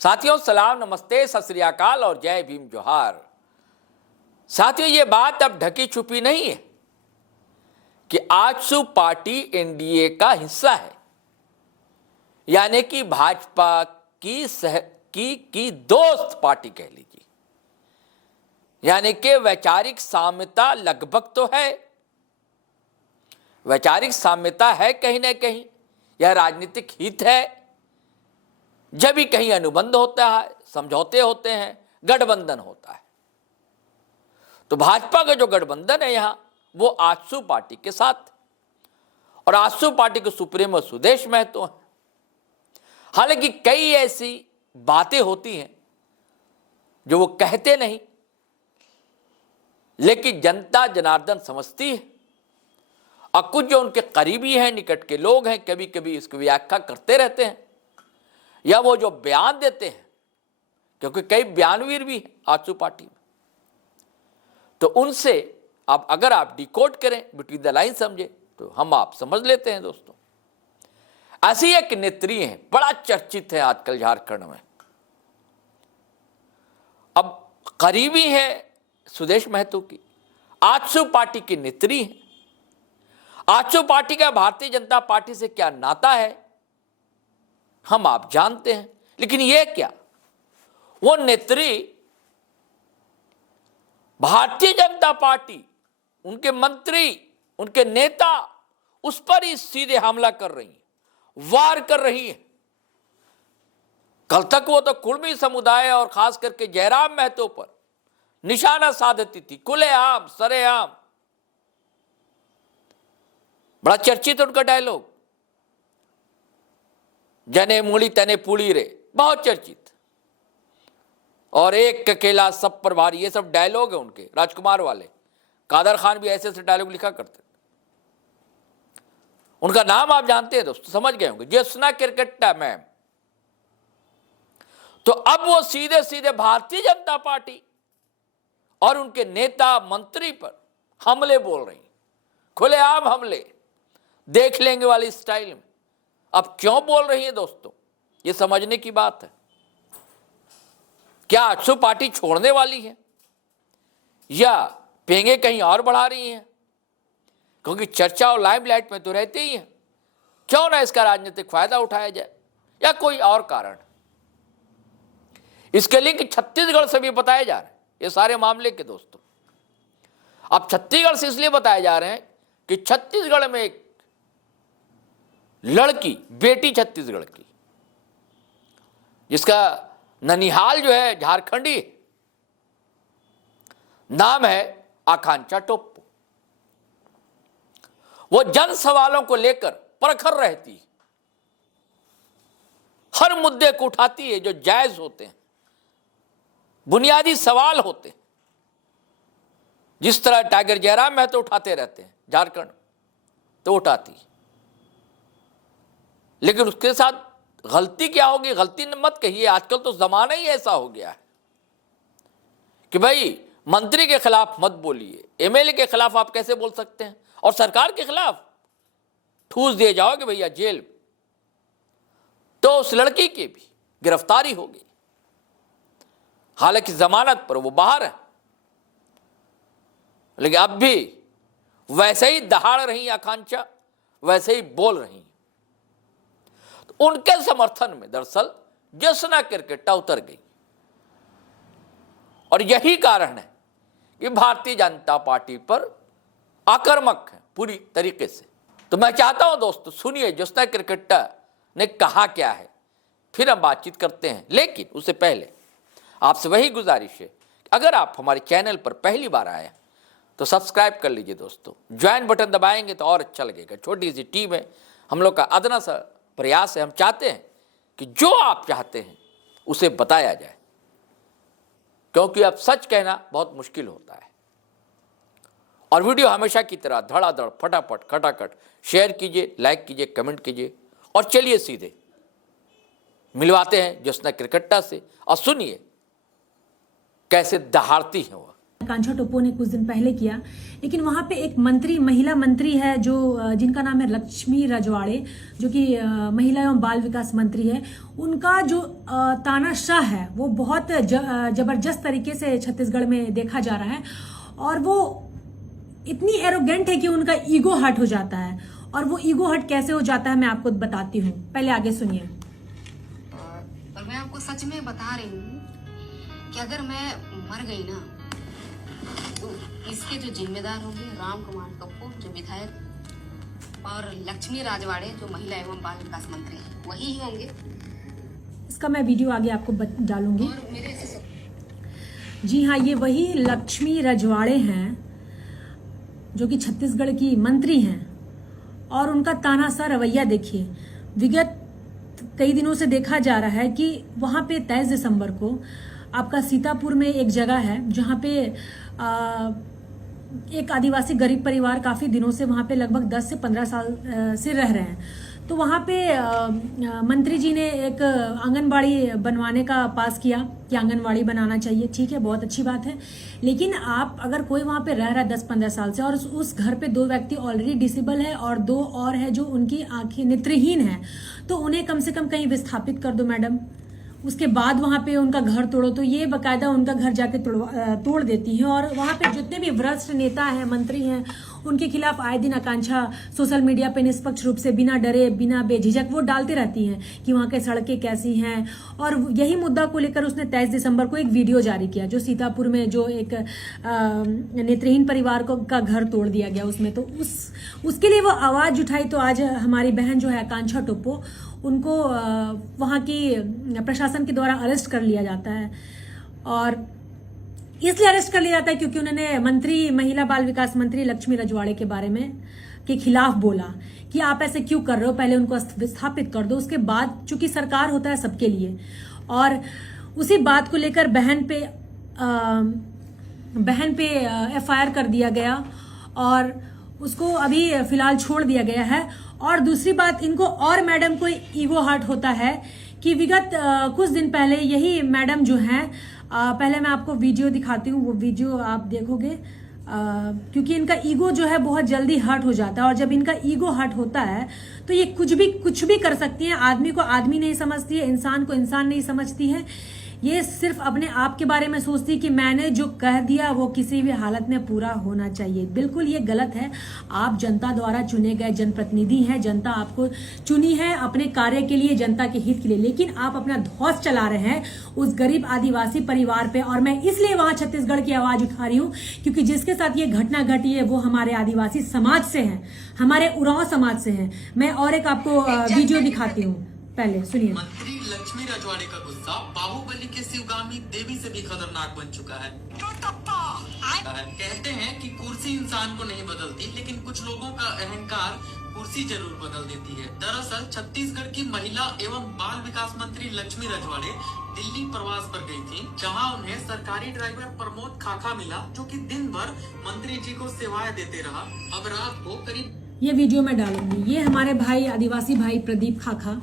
साथियों सलाम, नमस्ते, सत श्री अकाल और जय भीम जोहार। साथियों ये बात अब ढकी छुपी नहीं है कि आजसू पार्टी एनडीए का हिस्सा है, यानी कि भाजपा की दोस्त पार्टी कह लीजिए। यानी कि वैचारिक साम्यता लगभग तो है, वैचारिक साम्यता है कहीं ना कहीं, यह राजनीतिक हित है। जब भी कहीं अनुबंध होता है, समझौते होते हैं, गठबंधन होता है, तो भाजपा का जो गठबंधन है यहां वो आजसू पार्टी के साथ, और आजसू पार्टी के सुप्रीमो सुदेश महतो हैं। हालांकि कई ऐसी बातें होती हैं जो वो कहते नहीं, लेकिन जनता जनार्दन समझती है, और कुछ जो उनके करीबी हैं, निकट के लोग हैं, कभी कभी इसकी व्याख्या करते रहते हैं, या वो जो बयान देते हैं, क्योंकि कई बयानवीर भी हैं आजसू पार्टी में, तो उनसे अब अगर आप डिकोड करें, बिटवीन द लाइन समझे, तो हम आप समझ लेते हैं। दोस्तों ऐसी एक नेत्री है, बड़ा चर्चित है आजकल झारखंड में, अब करीबी है सुदेश महतो की, आजसू पार्टी की नेत्री है। आजसू पार्टी का भारतीय जनता पार्टी से क्या नाता है हम आप जानते हैं, लेकिन यह क्या, वो नेत्री भारतीय जनता पार्टी, उनके मंत्री, उनके नेता उस पर ही सीधे हमला कर रही है, वार कर रही है। कल तक वो तो कुर्मी समुदाय और खास करके जयराम महतो पर निशाना साधती थी, खुलेआम सरेआम। बड़ा चर्चित उनका डायलॉग, जने मूली तने पूड़ी रे, बहुत चर्चित। और एक अकेला सब पर भारी, ये सब डायलॉग है उनके, राजकुमार वाले। कादर खान भी ऐसे ऐसे डायलॉग लिखा करते थे। उनका नाम आप जानते हैं दोस्तों, समझ गए होंगे, ज्योत्सना किरकेट्टा मैम। तो अब वो सीधे सीधे भारतीय जनता पार्टी और उनके नेता मंत्री पर हमले बोल रही, खुलेआम हमले, देख लेंगे वाली स्टाइल में। अब क्यों बोल रही है दोस्तों, ये समझने की बात है। क्या आजसू पार्टी छोड़ने वाली है, या पेंगे कहीं और बढ़ा रही हैं, क्योंकि चर्चा और लाइमलाइट में तो रहते ही हैं, क्यों ना इसका राजनीतिक फायदा उठाया जाए, या कोई और कारण। इसके लिंक छत्तीसगढ़ से भी बताए जा रहे हैं ये सारे मामले के दोस्तों। अब छत्तीसगढ़ से इसलिए बताए जा रहे हैं कि छत्तीसगढ़ में एक लड़की, बेटी छत्तीसगढ़ की, जिसका ननिहाल जो है झारखंडी, नाम है आकांक्षा टोप्पो। वो जन सवालों को लेकर प्रखर रहती है, हर मुद्दे को उठाती है जो जायज होते हैं, बुनियादी सवाल होते हैं, जिस तरह टाइगर जयराम महतो उठाते रहते हैं झारखंड, तो उठाती है। लेकिन उसके साथ गलती क्या होगी, गलती मत कहिए, आजकल तो जमाना ही ऐसा हो गया है कि भाई मंत्री के खिलाफ मत बोलिए, एमएलए के खिलाफ आप कैसे बोल सकते हैं, और सरकार के खिलाफ ठूस दिए जाओगे भैया जेल। तो उस लड़की की भी गिरफ्तारी होगी, हालांकि जमानत पर वो बाहर है, लेकिन अब भी वैसे ही दहाड़ रही आकांक्षा, वैसे ही बोल रही। उनके समर्थन में दरअसल ज्योत्सना किरकेट्टा उतर गई, और यही कारण है कि भारतीय जनता पार्टी पर आक्रामक है पूरी तरीके से। तो मैं चाहता हूं दोस्तों सुनिए ज्योत्सना किरकेट्टा ने कहा क्या है, फिर हम बातचीत करते हैं। लेकिन उससे पहले आपसे वही गुजारिश है, अगर आप हमारे चैनल पर पहली बार आए तो सब्सक्राइब कर लीजिए दोस्तों, ज्वाइन बटन दबाएंगे तो और अच्छा लगेगा। छोटी सी टीम है हम लोग का, अदना सा प्रयास है, हम चाहते हैं कि जो आप चाहते हैं उसे बताया जाए, क्योंकि अब सच कहना बहुत मुश्किल होता है। और वीडियो हमेशा की तरह धड़ाधड़ फटाफट खटाखट शेयर कीजिए, लाइक कीजिए, कमेंट कीजिए, और चलिए सीधे मिलवाते हैं ज्योत्सना किरकेट्टा से, और सुनिए कैसे दहाड़ती हैं वो। आकांक्षा टोप्पो ने कुछ दिन पहले किया, लेकिन वहां पे एक मंत्री, महिला मंत्री है जो जिनका नाम है लक्ष्मी रजवाड़े, जो कि महिला एवं बाल विकास मंत्री है। उनका जो तानाशाह है वो बहुत जबरदस्त तरीके से छत्तीसगढ़ में देखा जा रहा है, और वो इतनी एरोगेंट है कि उनका ईगो हर्ट हो जाता है। और वो ईगो हर्ट कैसे हो जाता है मैं आपको बताती हूँ, पहले आगे सुनिए। और मैं आपको सच में बता रही हूँ कि अगर मैं मर गई ना तो इसके जो जिम्मेदार होंगे राम कुमार टोप्पो जो विधायक और लक्ष्मी राजवाड़े जो महिला एवं बाल विकास मंत्री हैं वही होंगे। इसका मैं वीडियो आगे आपको डालूंगी। और मेरे से जी हाँ, ये वही लक्ष्मी रजवाड़े हैं जो कि छत्तीसगढ़ की मंत्री हैं, और उनका तानाशाह रवैया देखिए। विगत कई दिनों से देखा जा रहा है कि वहां पे 23 दिसंबर को आपका सीतापुर में एक जगह है जहां पे एक आदिवासी गरीब परिवार काफी दिनों से वहां पे लगभग 10 से 15 साल से रह रहे हैं। तो वहां पे मंत्री जी ने एक आंगनबाड़ी बनवाने का पास किया कि आंगनबाड़ी बनाना चाहिए। ठीक है, बहुत अच्छी बात है, लेकिन आप अगर कोई वहां पे रह रहा है 10-15 साल से और उस घर पे 2 व्यक्ति ऑलरेडी डिसेबल है और 2 और है जो उनकी आंखें नेत्रहीन है, तो उन्हें कम से कम कहीं विस्थापित कर दो मैडम। उसके बाद वहां पे उनका घर तोड़ो, तो ये बकायदा उनका घर जाके तोड़ देती है। और वहां पे जितने भी भ्रष्ट नेता हैं, मंत्री हैं, उनके खिलाफ आए दिन आकांक्षा सोशल मीडिया पे निष्पक्ष रूप से बिना डरे बिना बेझिझक वो डालते रहती हैं कि वहां के सड़कें कैसी हैं। और यही मुद्दा को लेकर उसने 23 दिसंबर को एक वीडियो जारी किया जो सीतापुर में जो एक नेत्रहीन परिवार का घर तोड़ दिया गया उसमें, तो उसके लिए वो आवाज उठाई। तो आज हमारी बहन जो है आकांक्षा टोप्पो, उनको वहां की प्रशासन के द्वारा अरेस्ट कर लिया जाता है। और इसलिए अरेस्ट कर लिया जाता है क्योंकि उन्होंने मंत्री, महिला बाल विकास मंत्री लक्ष्मी रजवाड़े के बारे में के खिलाफ बोला कि आप ऐसे क्यों कर रहे हो, पहले उनको विस्थापित कर दो, उसके बाद चूंकि सरकार होता है सबके लिए। और उसी बात को लेकर बहन पे एफआईआर कर दिया गया और उसको अभी फिलहाल छोड़ दिया गया है। और दूसरी बात, इनको और मैडम को ईगो हर्ट होता है कि विगत कुछ दिन पहले यही मैडम जो है, पहले मैं आपको वीडियो दिखाती हूँ, वो वीडियो आप देखोगे, क्योंकि इनका ईगो जो है बहुत जल्दी हर्ट हो जाता है। और जब इनका ईगो हर्ट होता है तो ये कुछ भी कर सकती हैं। आदमी को आदमी नहीं समझती है, इंसान को इंसान नहीं समझती है। ये सिर्फ अपने आप के बारे में सोचती है कि मैंने जो कह दिया वो किसी भी हालत में पूरा होना चाहिए। बिल्कुल ये गलत है। आप जनता द्वारा चुने गए जनप्रतिनिधि हैं, जनता आपको चुनी है अपने कार्य के लिए, जनता के हित के लिए, लेकिन आप अपना धौंस चला रहे हैं उस गरीब आदिवासी परिवार पे। और मैं इसलिए वहां छत्तीसगढ़ की आवाज उठा रही हूँ क्योंकि जिसके साथ ये घटना घटी है वो हमारे आदिवासी समाज से है, हमारे उरांव समाज से है। मैं और एक आपको वीडियो दिखाती हूँ, पहले सुनिए। मंत्री लक्ष्मी रजवाड़े का गुस्सा बाहुबली के शिवगामी देवी से भी खतरनाक बन चुका है। कहते हैं कि कुर्सी इंसान को नहीं बदलती, लेकिन कुछ लोगों का अहंकार कुर्सी जरूर बदल देती है। दरअसल छत्तीसगढ़ की महिला एवं बाल विकास मंत्री लक्ष्मी रजवाड़े दिल्ली प्रवास पर गई थी, जहां उन्हें सरकारी ड्राइवर प्रमोद खाखा मिला, जो कि दिन भर मंत्री जी को सेवाएं देते रहा। अब रात को करीब, ये वीडियो मैं डालूंगी, ये हमारे भाई आदिवासी भाई प्रदीप खाखा,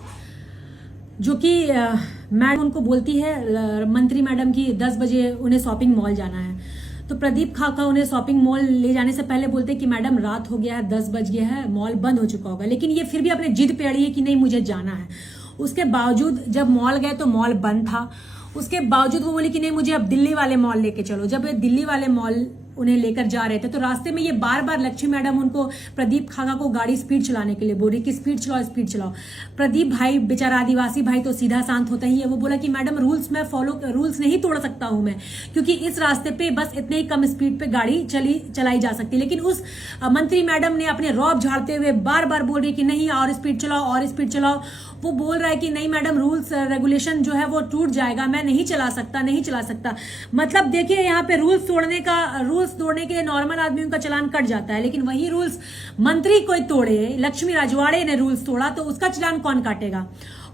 जो कि मैडम उनको बोलती है मंत्री मैडम की 10 बजे उन्हें शॉपिंग मॉल जाना है। तो प्रदीप खाखा उन्हें शॉपिंग मॉल ले जाने से पहले बोलते कि मैडम रात हो गया है, 10 बज गया है, मॉल बंद हो चुका होगा, लेकिन ये फिर भी अपने जिद पे अड़ी है कि नहीं मुझे जाना है। उसके बावजूद जब मॉल गए तो मॉल बंद था। उसके बावजूद वो बोली कि नहीं मुझे अब दिल्ली वाले मॉल लेके चलो। जब ये दिल्ली वाले मॉल उन्हें लेकर जा रहे थे तो रास्ते में ये बार बार लक्ष्मी मैडम उनको, प्रदीप खाखा को गाड़ी स्पीड चलाने के लिए बोल रही कि स्पीड चलाओ स्पीड चलाओ। प्रदीप भाई बेचारा आदिवासी भाई तो सीधा शांत होता ही है, वो बोला कि मैडम रूल्स नहीं तोड़ सकता हूं मैं, क्योंकि इस रास्ते पे बस इतने ही कम स्पीड पे गाड़ी चलाई जा सकती है। लेकिन उस मंत्री मैडम ने अपने रौब झाड़ते हुए बार बार बोल रही कि नहीं और स्पीड चलाओ और स्पीड चलाओ। वो बोल रहा है कि नहीं मैडम रूल्स रेगुलेशन जो है वो टूट जाएगा, मैं नहीं चला सकता। मतलब देखिए यहाँ पे रूल्स तोड़ने के नॉर्मल आदमियों का चलान कट जाता है, लेकिन वही रूल्स मंत्री कोई तोड़े, लक्ष्मी रजवाड़े ने रूल्स तोड़ा तो उसका चलान कौन काटेगा।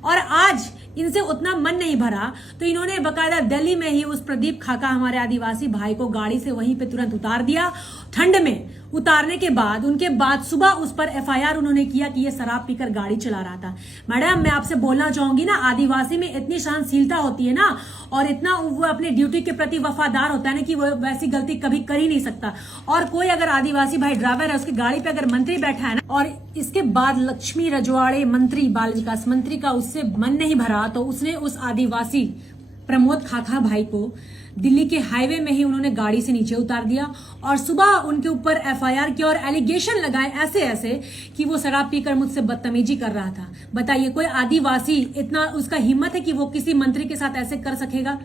और आज इनसे उतना मन नहीं भरा तो इन्होंने बकायदा दिल्ली में ही उस प्रदीप खाखा हमारे आदिवासी भाई को गाड़ी से वहीं पे तुरंत उतार दिया। ठंड में उतारने के बाद उनके बाद सुबह उस पर एफआईआर उन्होंने किया कि ये शराब पीकर गाड़ी चला रहा था। मैडम मैं आपसे बोलना चाहूंगी ना, आदिवासी में इतनी सहनशीलता होती है ना, और इतना वो अपने ड्यूटी के प्रति वफादार होता है ना कि वो वैसी गलती कभी कर ही नहीं सकता। और कोई अगर आदिवासी भाई ड्राइवर है, उसकी गाड़ी पे अगर मंत्री बैठा है ना, और इसके बाद लक्ष्मी रजवाड़े मंत्री, बाल विकास मंत्री का उससे मन नहीं भरा, तो उसने उस आदिवासी प्रमोद खाखा भाई को दिल्ली के हाईवे में ही उन्होंने गाड़ी से नीचे उतार दिया और सुबह उनके ऊपर एफआईआर किया और एलिगेशन लगाए ऐसे ऐसे कि वो शराब पीकर मुझसे बदतमीजी कर रहा था। बताइए, कोई आदिवासी इतना उसका हिम्मत है कि वो किसी मंत्री के साथ ऐसे कर सकेगा?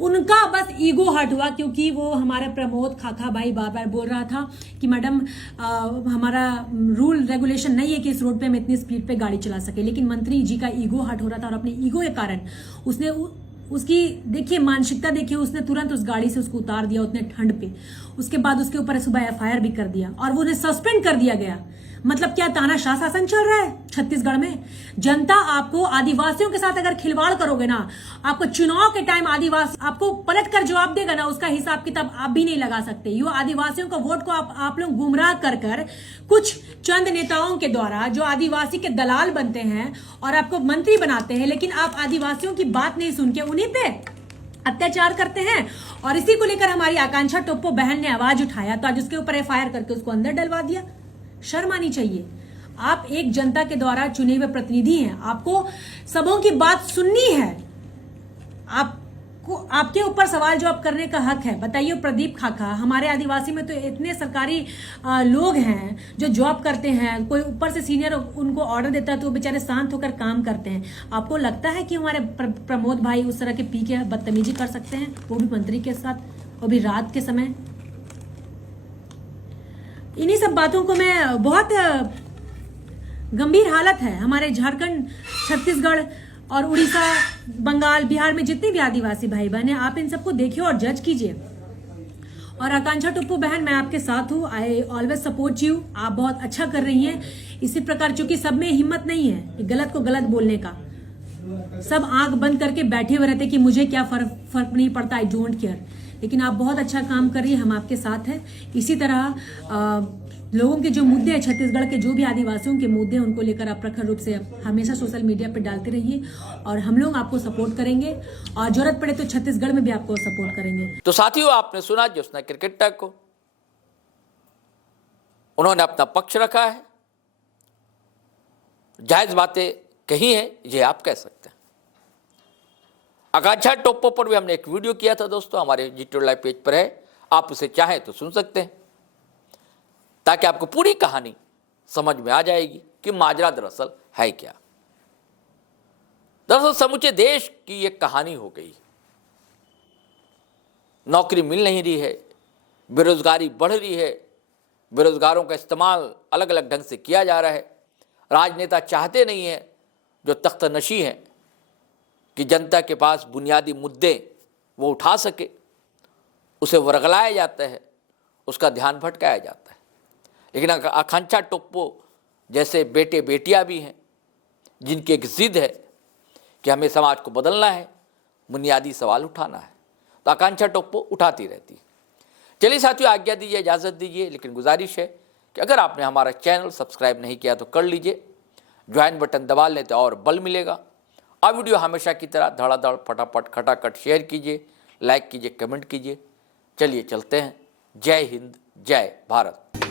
उनका बस ईगो हर्ट हुआ क्योंकि वो हमारे प्रमोद खाखा भाई बार बार बोल रहा था कि मैडम हमारा रूल रेगुलेशन नहीं है कि इस रोड पे हम इतनी स्पीड पे गाड़ी चला सके। लेकिन मंत्री जी का ईगो हर्ट हो रहा था और अपने ईगो के कारण उसने उसकी देखिए मानसिकता देखिए, उसने तुरंत उस गाड़ी से उसको उतार दिया उतने ठंड पे। उसके बाद उसके ऊपर सुबह एफआईआर भी कर दिया और वो उन्हें सस्पेंड कर दिया गया। मतलब क्या तानाशाह शासन चल रहा है छत्तीसगढ़ में? जनता आपको आदिवासियों के साथ अगर खिलवाड़ करोगे ना, आपको चुनाव के टाइम आदिवासी आपको पलट कर जवाब देगा ना, उसका हिसाब किताब आप भी नहीं लगा सकते। यो आदिवासियों का वोट को आप लोग गुमराह कर कर कुछ चंद नेताओं के द्वारा जो आदिवासी के दलाल बनते हैं और आपको मंत्री बनाते हैं, लेकिन आप आदिवासियों की बात नहीं सुन के उन्हीं पे अत्याचार करते हैं। और इसी को लेकर हमारी आकांक्षा टोप्पो बहन ने आवाज उठाया तो आज उसके ऊपर एफआईआर करके उसको अंदर डलवा दिया। शर्म आनी चाहिए। आप एक जनता के द्वारा चुने हुए प्रतिनिधि हैं, आपको सबों की बात सुननी है, आपको आपके ऊपर सवाल जवाब करने का हक है। बताइए प्रदीप खाखा, हमारे आदिवासी में तो इतने सरकारी लोग हैं जो जॉब करते हैं, कोई ऊपर से सीनियर उनको ऑर्डर देता है तो वो बेचारे शांत होकर काम करते हैं। आपको लगता है कि हमारे प्रमोद भाई उस तरह के पी के बदतमीजी कर सकते हैं, वो भी मंत्री के साथ, वो भी रात के समय? इन्हीं सब बातों को मैं बहुत गंभीर हालत है हमारे झारखंड, छत्तीसगढ़ और उड़ीसा, बंगाल, बिहार में जितने भी आदिवासी भाई बहन हैं, आप इन सबको देखिए और जज कीजिए। और आकांक्षा टोप्पो बहन, मैं आपके साथ हूँ, आई ऑलवेज सपोर्ट यू। आप बहुत अच्छा कर रही हैं। इसी प्रकार चूंकि सब में हिम्मत नहीं है कि गलत को गलत बोलने का, सब आंख बंद करके बैठे हुए रहते कि मुझे क्या फर्क नहीं पड़ता, आई डोंट केयर। लेकिन आप बहुत अच्छा काम कर रही है, हम आपके साथ हैं। इसी तरह लोगों के जो मुद्दे हैं, छत्तीसगढ़ के जो भी आदिवासियों के मुद्दे हैं, उनको लेकर आप प्रखर रूप से हमेशा सोशल मीडिया पर डालते रहिए और हम लोग आपको सपोर्ट करेंगे और जरूरत पड़े तो छत्तीसगढ़ में भी आपको सपोर्ट करेंगे। तो साथियों, आपने सुना ज्योत्सना क्रिकेटर को, उन्होंने अपना पक्ष रखा है, जायज बातें कही है, ये आप कह सकते हैं। आकांक्षा टोप्पो पर भी हमने एक वीडियो किया था दोस्तों, हमारे GTV लाइव पेज पर है, आप उसे चाहें तो सुन सकते हैं, ताकि आपको पूरी कहानी समझ में आ जाएगी कि माजरा दरअसल है क्या। दरअसल समूचे देश की एक कहानी हो गई। नौकरी मिल नहीं रही है, बेरोजगारी बढ़ रही है, बेरोजगारों का इस्तेमाल अलग अलग ढंग से किया जा रहा है। राजनेता चाहते नहीं है, जो तख्तनशी हैं, कि जनता के पास बुनियादी मुद्दे वो उठा सके, उसे वर्गलाया जाता है, उसका ध्यान भटकाया जाता है। लेकिन आकांक्षा टोप्पो जैसे बेटे बेटियां भी हैं, जिनकी एक जिद है कि हमें समाज को बदलना है, बुनियादी सवाल उठाना है, तो आकांक्षा टोप्पो उठाती रहती है। चलिए साथियों, आज्ञा दीजिए, इजाज़त दीजिए, लेकिन गुजारिश है कि अगर आपने हमारा चैनल सब्सक्राइब नहीं किया तो कर लीजिए, ज्वाइन बटन दबा लें तो और बल मिलेगा। और वीडियो हमेशा की तरह धड़ाधड़ फटाफट खटाखट शेयर कीजिए, लाइक कीजिए, कमेंट कीजिए। चलिए चलते हैं। जय हिंद, जय भारत।